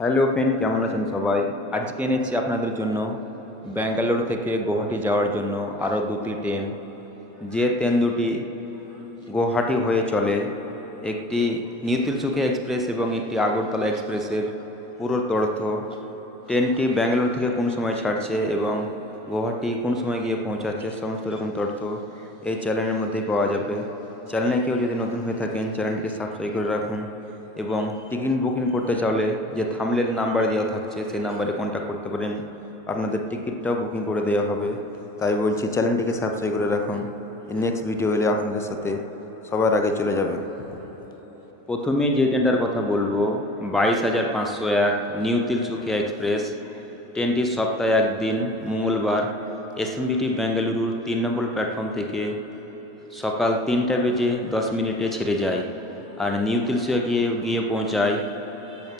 Hello friend, কেমন আছেন সবাই? আজকে এনেছি আপনাদের জন্য ব্যাঙ্গালোর থেকে গুয়াহাটি যাওয়ার জন্য আরও দুটি ট্রেন। যে ট্রেন দুটি গুয়াহাটি হয়ে চলে, একটি নিউ তিনসুকিয়া এক্সপ্রেস এবং একটি আগরতলা এক্সপ্রেসের পুরো তথ্য, ট্রেনটি ব্যাঙ্গালোর থেকে কোন সময় ছাড়ছে এবং গুয়াহাটি কোন সময় গিয়ে পৌঁছাচ্ছে, সমস্ত রকম তথ্য এই চ্যানেলের মধ্যেই পাওয়া যাবে। চ্যানেলে কেউ যদি নতুন হয়ে থাকেন, চ্যানেলটিকে সাবস্ক্রাইব করে রাখুন এবং টিকিট বুকিং করতে চাইলে যে থাম্বনেলে নাম্বার দেওয়া থাকছে সেই নাম্বারে কন্ট্যাক্ট করতে পারেন, আপনাদের টিকিটটাও বুকিং করে দেওয়া হবে। তাই বলছি, চ্যানেলটিকে সাবস্ক্রাইব করে রাখুন। নেক্সট ভিডিও এলে আপনাদের সাথে সবার আগে চলে যাবে। প্রথমে যে ট্রেনটার কথা বলবো, 22,501 নিউ তিনসুকিয়া এক্সপ্রেস। ট্রেনটি সপ্তাহে একদিন মঙ্গলবার এসএমবিটি বেঙ্গালুরুর 3 নম্বর প্ল্যাটফর্ম থেকে সকাল 3:10 ছেড়ে যায় আর নিউ তিনসুকিয়া গিয়ে পৌঁছায়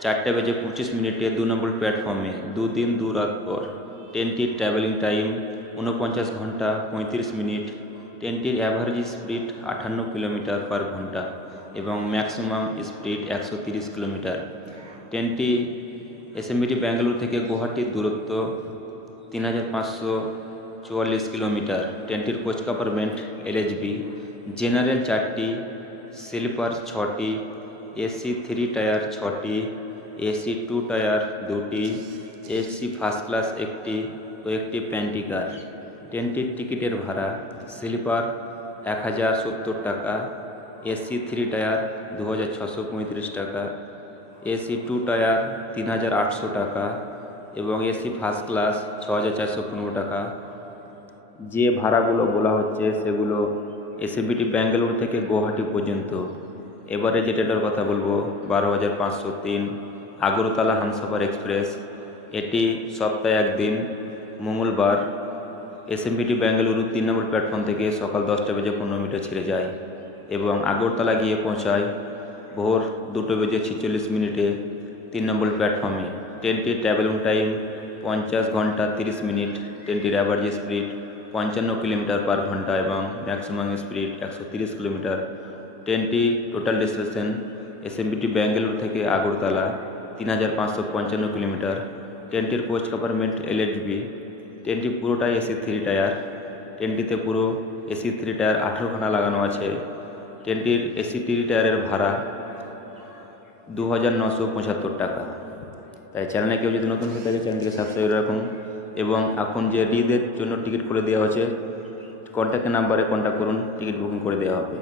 4:25 2 নম্বর প্ল্যাটফর্মে। দুদিন দু রাত পর। ট্রেনটির ট্রাভেলিং টাইম 49 ঘন্টা 35 মিনিট। ট্রেনটির অ্যাভারেজ স্পিড 58 কিলোমিটার পার ঘন্টা এবং ম্যাক্সিমাম স্পিড 130 কিলোমিটার। ট্রেনটি এসএমবিটি বেঙ্গালুরু থেকে গুয়াহাটির দূরত্ব 3,544 কিলোমিটার। ট্রেনটির কোচ কম্পার্টমেন্ট এলএচবি, জেনারেল 4টি, স্লিপার 6টি, এসি 3 টায়ার 6টি, এসি 2 টায়ার 2টি, এসি ফার্স্ট ক্লাস 1টি ও একটি প্যান্ট্রি কার। ট্রেনটির টিকিটের ভাড়া স্লিপার 1,070 টাকা, এসি 3 টায়ার 2,635 টাকা, এসি 2 টায়ার 3,800 টাকা এবং এসি ফার্স্ট ক্লাস 6,415 টাকা। যে ভাড়াগুলো বলা হচ্ছে সেগুলো এসএমবিটি বেঙ্গালুরু থেকে গুয়াহাটি পর্যন্ত। এবারে যে ট্রেনটার কথা বলবো, 12,503 আগরতলা হামসফর এক্সপ্রেস। এটি সপ্তাহে একদিন মঙ্গলবার এসএমবিটি বেঙ্গালুরু 3 নম্বর প্ল্যাটফর্ম থেকে সকাল 10:15 ছেড়ে যায় এবং আগরতলা গিয়ে পৌঁছায় ভোর 2:46 3 নম্বর প্ল্যাটফর্মে। ট্রেনটির ট্রাভেলিং টাইম 50 ঘন্টা 30 মিনিট। ট্রেনটির অ্যাভারেজ স্পিড 55 কিলোমিটার পার ঘন্টা এবং ম্যাক্সিমাম স্পিড 130 কিলোমিটার। ট্রেনটি টোটাল ডেস্টিনেশন এসএমবিটি বেঙ্গালুরু থেকে আগরতলা 3,555 কিলোমিটার। ট্রেনটির কোচ কম্পার্টমেন্ট এলএচবি। ট্রেনটি পুরোটাই এসি 3 টায়ার। ট্রেনটিতে পুরো এসি 3 টায়ার 18খানা লাগানো আছে। ট্রেনটির এসি 3 টায়ারের ভাড়া 2,975 টাকা। তাই চ্যানেলে কেউ যদি নতুন হয়ে থাকে, চ্যানেলটিকে সাবস্ক্রাইব রাখুন এবং এখন যে রিদের জন্য টিকিট করে দেওয়া হয়েছে, কন্ট্যাক্টের নাম্বারে কন্ট্যাক্ট করুন, টিকিট বুকিং করে দেওয়া হবে।